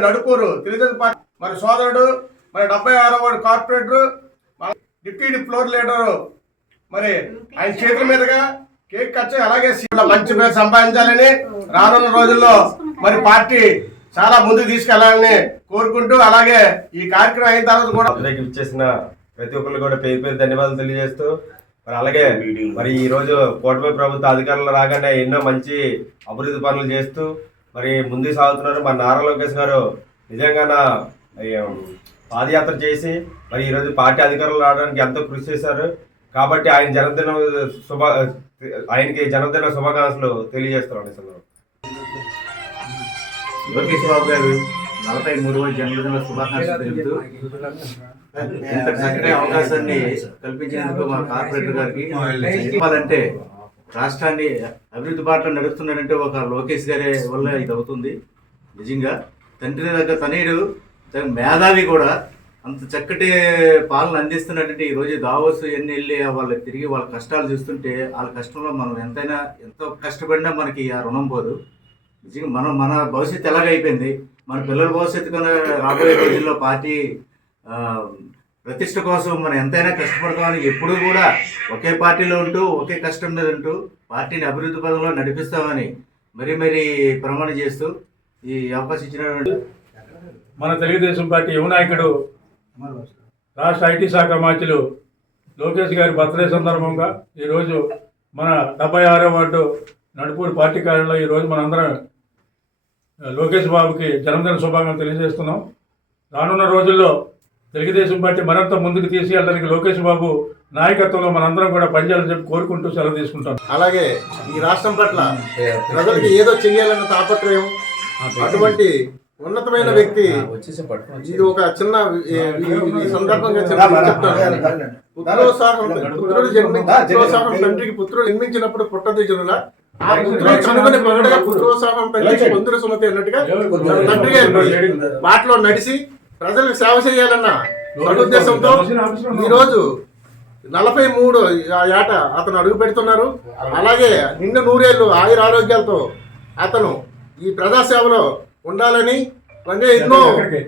Nadupuru. Telugu Desam party. మరి సోదరుడు మరి డెబ్బై ఆరో కార్పొరేటర్ డిప్యూటీ ఫ్లోర్ లీడరు. మరి ఆయన చేతుల మీదుగా కేక్ ఖర్చు అలాగే మంచి పేరు సంపాదించాలని రానున్న రోజుల్లో మరి పార్టీ చాలా ముందుకు తీసుకెళ్ళాలని కోరుకుంటూ అలాగే ఈ కార్యక్రమం అయిన తర్వాత కూడా ఇచ్చేసిన ప్రతి ఒక్కరు కూడా పేరు పేరు ధన్యవాదాలు తెలియజేస్తూ మరి అలాగే మరి ఈ రోజు కూటమి ప్రభుత్వ అధికారంలో రాగానే ఎన్నో మంచి అభివృద్ధి పనులు చేస్తూ మరి ముందుకు సాగుతున్నారు. మరి నారా లోకేష్ గారు నిజంగా పాదయాత్ర చేసి మరి ఈరోజు పార్టీ అధికారులు రావడానికి ఎంతో కృషి చేశారు. కాబట్టి ఆయన జన్మదిన శుభ ఆయనకి జన్మదిన శుభాకాంక్షలు తెలియజేస్తున్నాను సందర్భం లోకేష్ బాబు గారు నలభై మూడవ జన్మదిన శుభాకాంక్షలు తెలుపుతూ ఇంత చక్కటి అవకాశాన్ని కల్పించినందుకు మా కార్పొరేటర్ గారికి చెప్పాలంటే రాష్ట్రాన్ని అభివృద్ధి బాటలో నడుస్తున్నాడంటే ఒక లోకేష్ గారి వల్ల ఇది అవుతుంది. నిజంగా తండ్రి దగ్గర తనయుడు తన మేధావి కూడా అంత చక్కటి పాలన అందిస్తున్నటువంటి ఈరోజు దావోస్ ఎన్ని వెళ్ళి వాళ్ళకి తిరిగి వాళ్ళ కష్టాలు చూస్తుంటే వాళ్ళ కష్టంలో మనం ఎంతైనా ఎంతో కష్టపడినా మనకి ఆ రుణం పోదు. నిజంగా మనం మన భవిష్యత్తు ఎలాగైపోయింది? మన పిల్లల భవిష్యత్తు కన్నా రాబోయే రోజుల్లో పార్టీ ప్రతిష్ట కోసం మనం ఎంతైనా కష్టపడతామని ఎప్పుడూ కూడా ఒకే పార్టీలో ఉంటూ ఒకే కష్టం మీద ఉంటూ పార్టీని అభివృద్ధి పదంలో నడిపిస్తామని మరీ మరీ ప్రమాణం చేస్తూ ఈ అవకాశం ఇచ్చినటువంటి మన తెలుగుదేశం పార్టీ యువ నాయకుడు రాష్ట్ర ఐటీ శాఖ మంత్రులు లోకేష్ గారి బర్త్డే సందర్భంగా ఈరోజు మన డెబ్బై ఆరో వార్డు నడుపూరు పార్టీ కార్యాలయంలో ఈరోజు మనందరం లోకేష్ బాబుకి జన్మదిన శుభాకాంక్షలు తెలియజేస్తున్నాం. రానున్న రోజుల్లో తెలుగుదేశం పార్టీ మరింత ముందుకు తీసుకెళ్ళడానికి లోకేష్ బాబు నాయకత్వంలో మనందరం కూడా పనిచేయాలని చెప్పి కోరుకుంటూ సెలవు తీసుకుంటాం. అలాగే ఈ రాష్ట్రం పట్ల ప్రజలకు ఏదో చెయ్యాలన్న తాపత్రయం అటువంటి ఉన్నతమైన వ్యక్తి ఇది ఒక చిన్న సందర్భంగా చెప్తాను చెప్తాను. పుత్రోత్సాహం పుత్రుడు జన్మించి పుత్రోత్సాహం తండ్రికి పుత్రుడు జన్మించినప్పుడు పుట్టదు జనుల. కనుగొని పుత్రోత్సాహం తండ్రికి పొందురు సుమతి అన్నట్టుగా తన తండ్రి గారి బాటలో నడిచి ప్రజలకు సేవ చేయాలన్న సదుద్దేశంతో ఈ రోజు నలభై మూడు ఆ ఏట అతను అడుగు పెడుతున్నారు. అలాగే నిండు నూరేళ్ళు ఆయుర ఆరోగ్యాలతో అతను ఈ ప్రజాసేవలో ఉండాలని అంటే ఎన్నో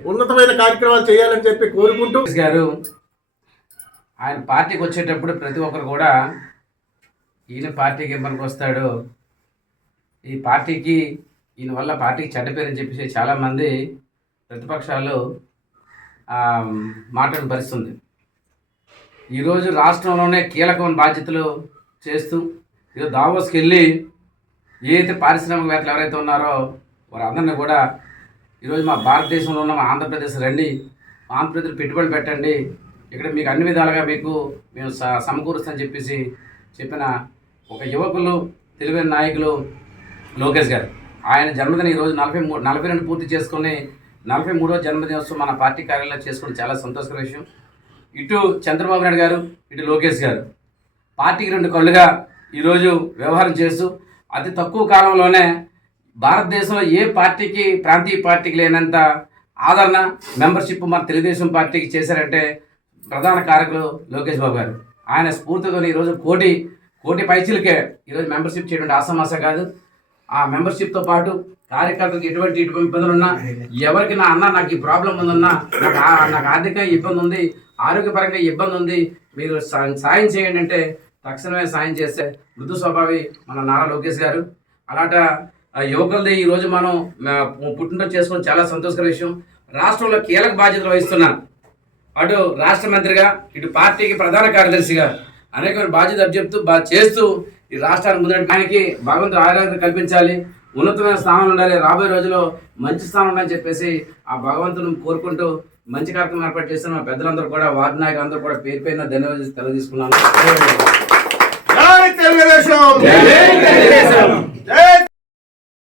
ఉన్నతమైన కార్యక్రమాలు చేయాలని చెప్పి కోరుకుంటూ గారు ఆయన పార్టీకి వచ్చేటప్పుడు ప్రతి ఒక్కరు కూడా ఈయన పార్టీకి మనకు వస్తాడు? ఈ పార్టీకి ఈయన వల్ల పార్టీకి చెడ్డ పేరు అని చెప్పేసి చాలామంది ప్రతిపక్షాలు మాట్లాడిన పరిస్థితి ఉంది ఈరోజు రాష్ట్రంలోనే కీలకమైన బాధ్యతలు చేస్తూ ఈరోజు దావోస్కి వెళ్ళి ఏదైతే పారిశ్రామికవేత్తలు ఎవరైతే ఉన్నారో వారందరినీ కూడా ఈరోజు మా భారతదేశంలో ఉన్న మా ఆంధ్రప్రదేశ్ రండి ఆంధ్రప్రదేశ్ పెట్టుబడులు పెట్టండి ఇక్కడ మీకు అన్ని విధాలుగా మీకు మేము స- సమకూరుస్తామని చెప్పేసి చెప్పిన ఒక యువకులు తెలివైన నాయకులు లోకేష్ గారు. ఆయన జన్మదిన ఈరోజు నలభై మూడు నలభై రెండు పూర్తి చేసుకుని నలభై మూడో జన్మదినోత్సవం మన పార్టీ కార్యాలయంలో చేసుకోవడం చాలా సంతోషకర విషయం. ఇటు చంద్రబాబు నాయుడు గారు ఇటు లోకేష్ గారు. పార్టీకి రెండు కళ్ళుగా ఈరోజు వ్యవహారం చేస్తూ అతి తక్కువ కాలంలోనే భారతదేశంలో ఏ పార్టీకి ప్రాంతీయ పార్టీకి లేనంత ఆదరణ మెంబర్షిప్ మన తెలుగుదేశం పార్టీకి చేశారంటే ప్రధాన కారకులు లోకేష్ బాబు గారు. ఆయన స్ఫూర్తితో ఈరోజు కోటి కోటి పైచీలకే ఈరోజు మెంబర్షిప్ చేయడం ఆసమాస కాదు. ఆ మెంబర్షిప్తో పాటు కార్యకర్తలకు ఎటువంటి ఇటువంటి ఇబ్బందులు ఉన్నా ఎవరికి నా అన్న నాకు ఈ ప్రాబ్లం ఉందన్నా నాకు నాకు ఆర్థికంగా ఇబ్బంది ఉంది ఆరోగ్యపరంగా ఇబ్బంది ఉంది మీరు సాయం చేయండి అంటే తక్షణమే సాయం చేస్తే మృదు స్వభావి మన నారా లోకేష్ గారు. అలాట ఆ యువకులది ఈ రోజు మనం పుట్టినరోజు చేసుకుని చాలా సంతోషకర విషయం. రాష్ట్రంలో కీలక బాధ్యతలు వహిస్తున్నా అటు రాష్ట్ర మంత్రిగా ఇటు పార్టీకి ప్రధాన కార్యదర్శిగా అనేక బాధ్యత చెప్తూ బా చేస్తూ ఈ రాష్ట్రానికి ముందు ఆయనకి భగవంతుడు ఆరోగ్యం కల్పించాలి ఉన్నతమైన స్థానం ఉండాలి రాబోయే రోజుల్లో మంచి స్థానం ఉండాలని చెప్పేసి ఆ భగవంతుని కోరుకుంటూ మంచి కార్యక్రమం ఏర్పాటు చేస్తున్న మా పెద్దలందరూ కూడా వార్డు నాయకులందరూ కూడా పేరు పేరున ధన్యవాదాలు తెలియజేసుకున్నాను జై తెలుగుదేశం జై తెలుగుదేశం. జై